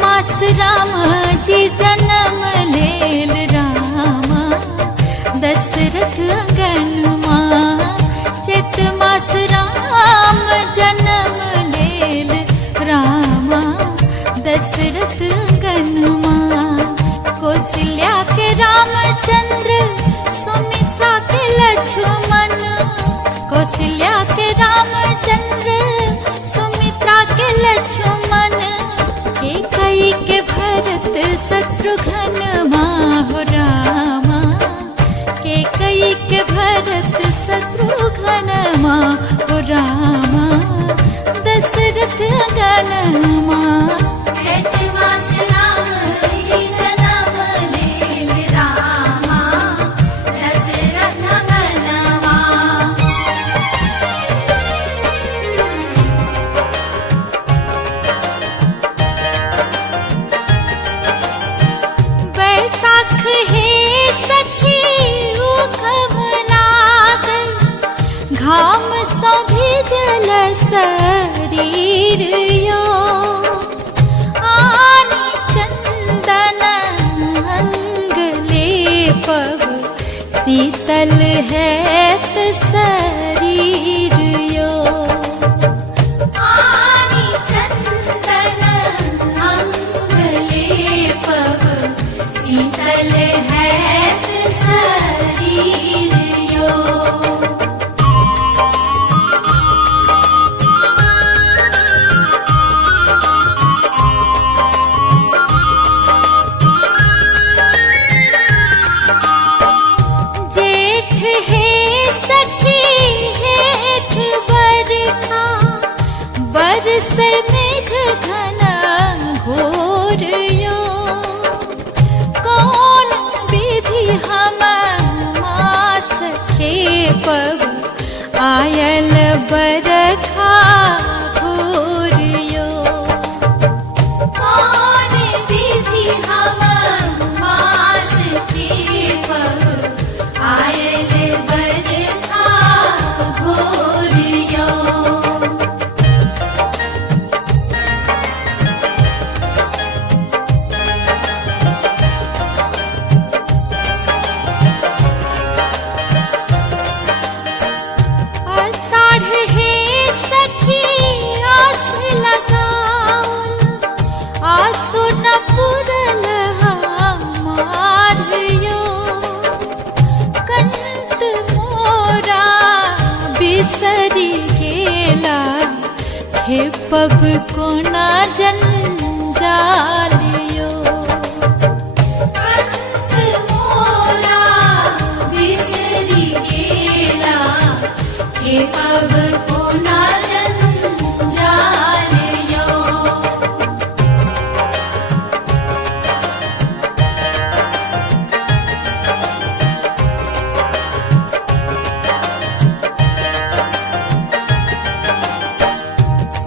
मास राम जी जन्म लेल रामा दशरथ अंगनमा। चैत मास राम जन्म लेल रामा दशरथ अंगनमा। कौशल्या के रामचंद्र सुमित्रा के लक्ष्मण। कौशल्या के रामचंद्र सुमित्रा के लक्ष्मण। कैकेयी के भरत शत्रुघ्न माहो रामा। कैकेयी के भरत शत्रुघ्न माहो रामा दशरथ अंगनमा। चैत मास राम जी जन्म लेल रामा दशरथ अंगनमा। बैसाख हे सखी उखम लागल। घाम सो भिजल शरीर यो। आनि चंदन अंग लेपब शीतल हैत शरीर यो। आनि चंदन अंग लेपब शीतल हैत शरीर यो। जेठ हे सखी हेठ बरखा। बरस मेघ घना घोर यो। कौन विधि हम मास खेपब आयल बरखा घोर यो। कौन विधि हम मास खेपब आयल बरखा घोर यो। आषाढ़ हे सखी आस लगाउल। आसो न पुरल हमार यो। कंत मोरा बिसरी गेला। खेपब कोना जंजाल यो। कंत मोरा बिसरी गेला। खेपब कोना जंजाल यो।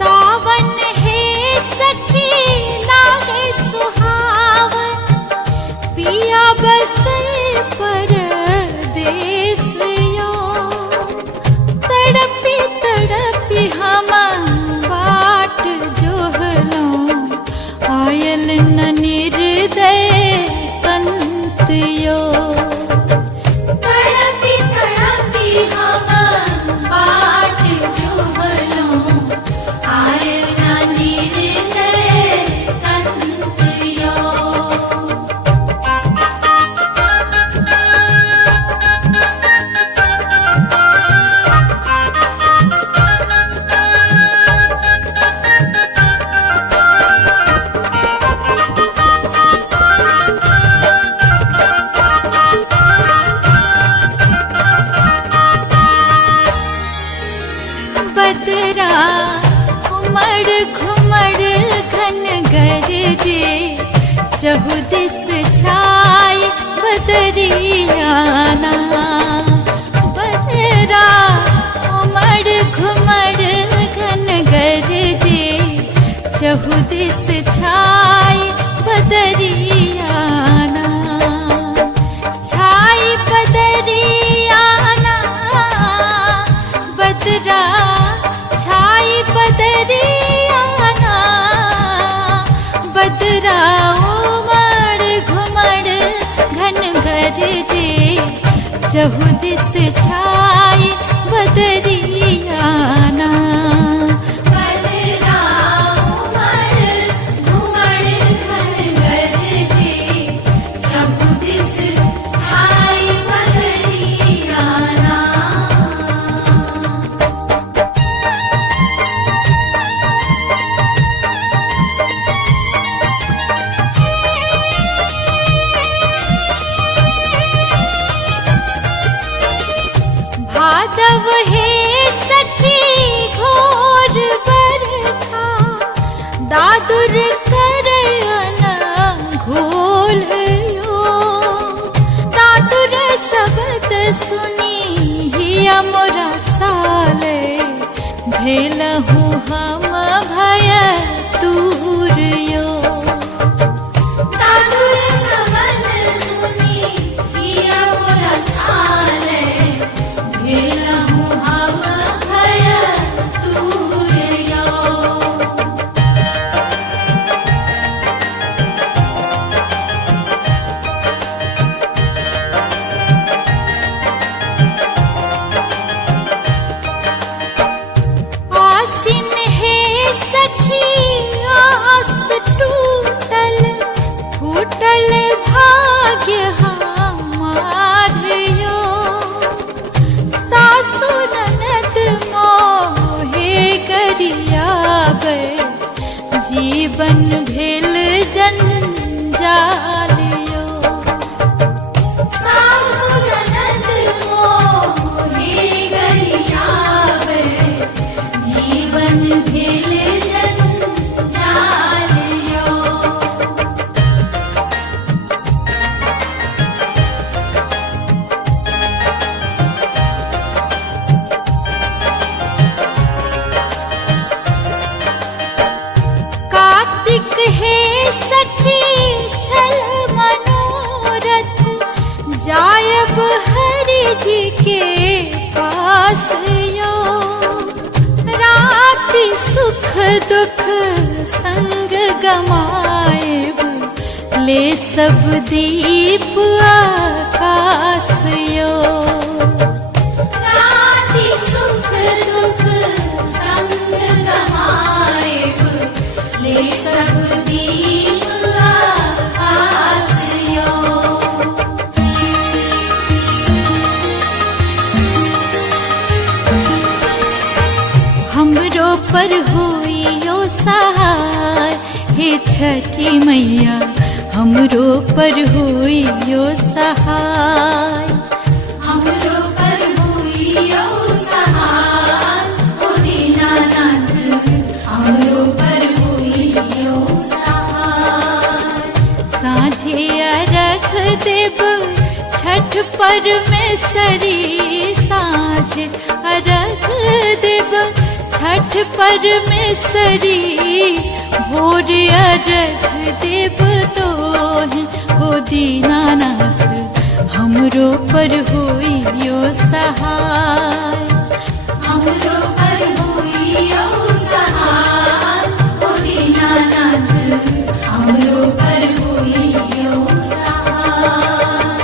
सावन हे सखी लागे सुहावन। पिया बसे परदेस यो। तड़पी तड़पी हम बाट जोहलों। आयल न निर्दय कंत यो। तड़पी तड़पी हम बाट जोहलों। आयल न निर्दय कंत यो। बदरा उमड़ घुमड़ घन गरजे। चहुदिस छाई बदरियाना। बदरा उमड़ घुमड़ घन गरजे। चहुदिस छाई बदरियाना। छाई बदरियाना। बदरा छाई बदरियाना। बदरा चहु दिस छाई बदरियाना। बदरा उमड़ घुमड़ घन गरजे, चहु दिस छाई बदरियाना। भादव हे सखी घोर बरखा, दादुर करन घोलयो। दादुर शब्द सुनी हिया मोरा साले, भेलहु हम भय दूरियो। दादुर शब्द सुनी हिया मोरा साले, भेलहु हम भय दूरियो। आसिन हे सखी आस टूटल, फूटल भाग्य हमारियो। सासु ननद मोहे गरियाबे, जीवन भेल जंजालियो। सासु ननद मोहे गरियाबे, जीवन भेल जंजालियो। कार्तिक हे सखी छल मनोरथ, जायब हरि जी के पास यो। राति सुख दुख संग गमाएब, ले सब दीप आकाश यो। राति सुख दुख संग गमाएब, ले सब दीप आकाश यो। हमरो पर होइयो सहाय, हे छठी मैया हमरो पर होइयो सहाय। हमरो पर होइयो सहाय, ओ दीनानाथ हमरो पर होइयो सहाय। साँझे अर्घ देब छठ परमेश्वरी, साँझ अर्घ देब छठ परमेश्वरी। भोर अर्घ देब तोहि हो दीनानाथ, हमरो पर होइयो सहाय। हमरो पर होइयो सहाय, ओ दीनानाथ हमरो पर होइयो सहाय।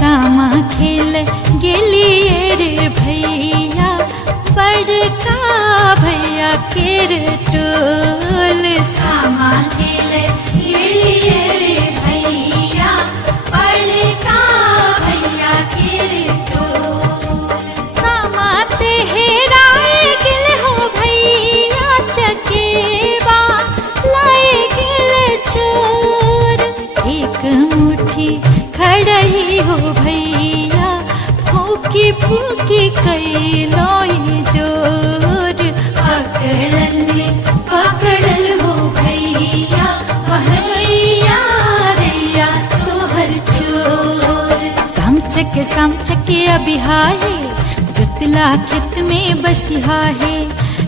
सामा खेल गेलिए रे भैया, बड़का भैया केर टोल। सामा खेल गेलिए रे भैया, बड़का भैया केर टोल। सामा तेहराए गेल हो भैया, चकेबा लाए गेल चोर। एक मुट्ठी खड़ही हो भैया, फूकी फूकी कैलोई जोर। पकड़ल में पकड़ल हो भैया, भैया रैया तोहर चोर। सामचके अबिहाहे, जुतला खेत में बसिहा है।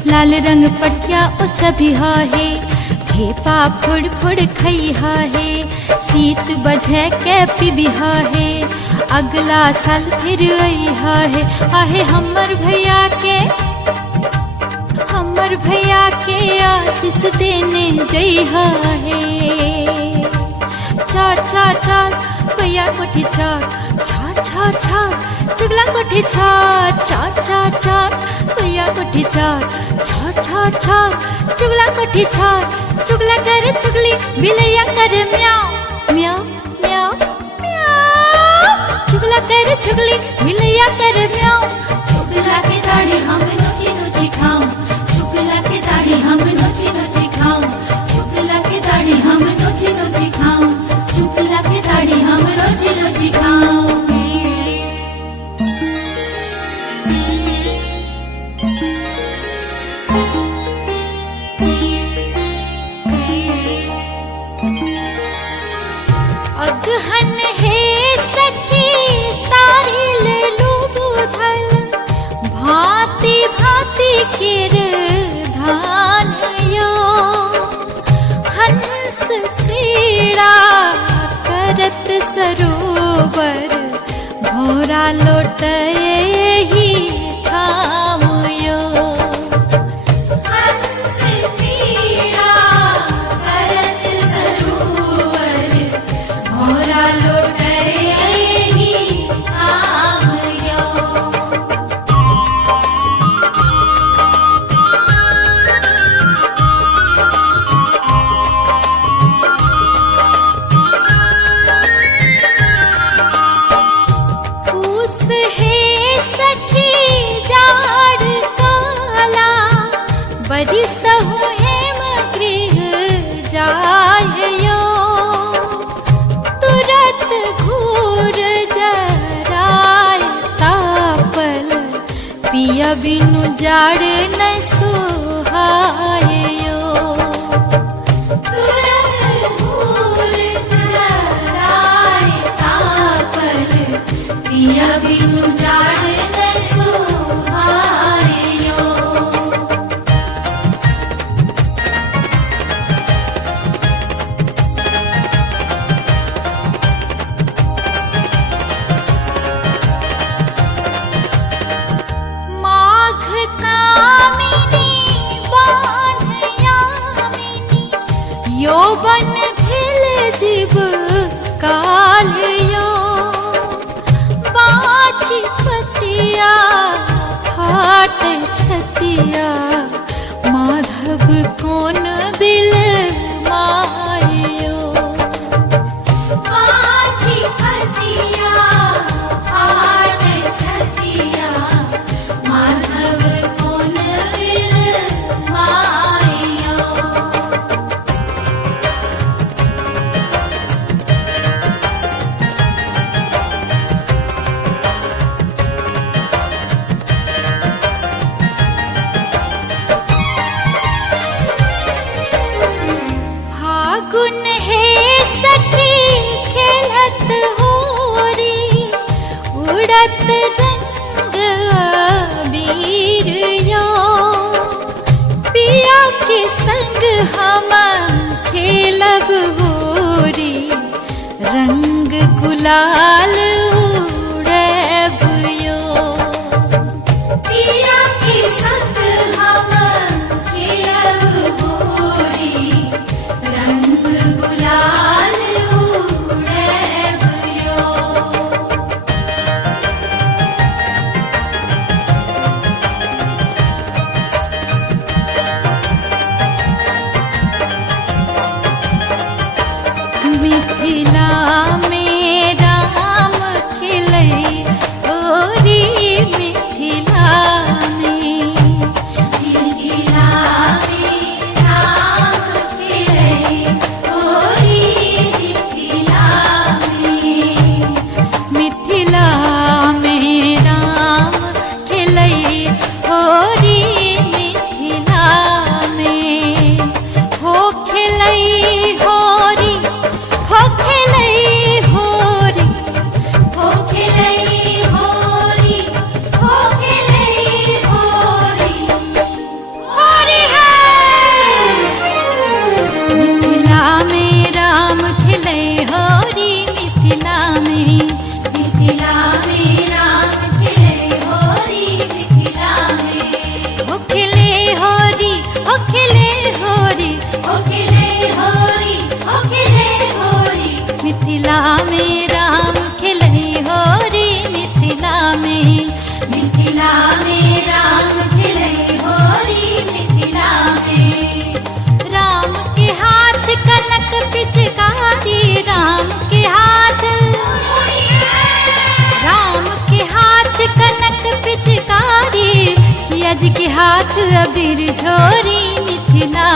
लाल रंग पटिया ओछबिहा है, ढेपा फुड़ फुड़ खैहा है। सीत बजे के पिबिहा है, अगला साल फिर अइहा है। आहे हमर भैया के हमर हमर भैया के आशीष देने जइहा है। चार चार चार भैया कोठी चार, चार चार चार चुगला कोठी चार, चार चार चार भैया कोठी चार, चार चार चार चुगला कोठी चार। चुगला कर चुगली बिलैया कर म्याऊ म्याऊ म्याऊ म्याऊ। चुगला कर चुगली बिलैया कर म्याऊ। शुक्ला के दाढ़ी हम नोची नोची खाऊं, शुक्ला के दाढ़ी हम नोची नोची खाऊं, शुक्ला के दाढ़ी हम नोची नोची खाऊं, शुक्ला के दाढ़ी हम नोची नोची खाऊं। अगहन है सखी सारी ले लू बुधल, भांति भांति केर धान यो। हंस क्रीड़ा करत सरोवर, भौरा लोटए ही ठाम यो। हंस क्रीड़ा करत सरोवर, भौरा लोटए ही ठाम यो। पूस है सखी जाड़ काला, बरिसहु हेम गृह जायो। तुरत घूर जराय तापल, पिया बिनु जाड़ न सोहायो। तुरत घूर जराय तापल, पिया बिनु जाड़ न सोहायो। माघ कामिनी बान यामिनी, यौवन भेल जीव काल यो। बाछी पतिया हाट छतिया, माधव कौन बिल मायो। बाछी पतिया हाट छतिया, माधव कौन बिल मायो। फागुन है सखी खेलत होरी, उड़त रंग अबीर यो। पिया के संग हम खेलब होरी, रंग गुलाल उड़ब यो। पिया के संग हम खेलब होरी, रंग गुलाल उड़ब यो। मिथिला में राम खिलई ओरी, मिथिला में, मिथिला में राम खिलई ओरी, मिथिला में, मिथिला में राम खिलई ओरी, मिथिला में। हो खिलई होरी, हो खिलई अबीर झोरी मिथिला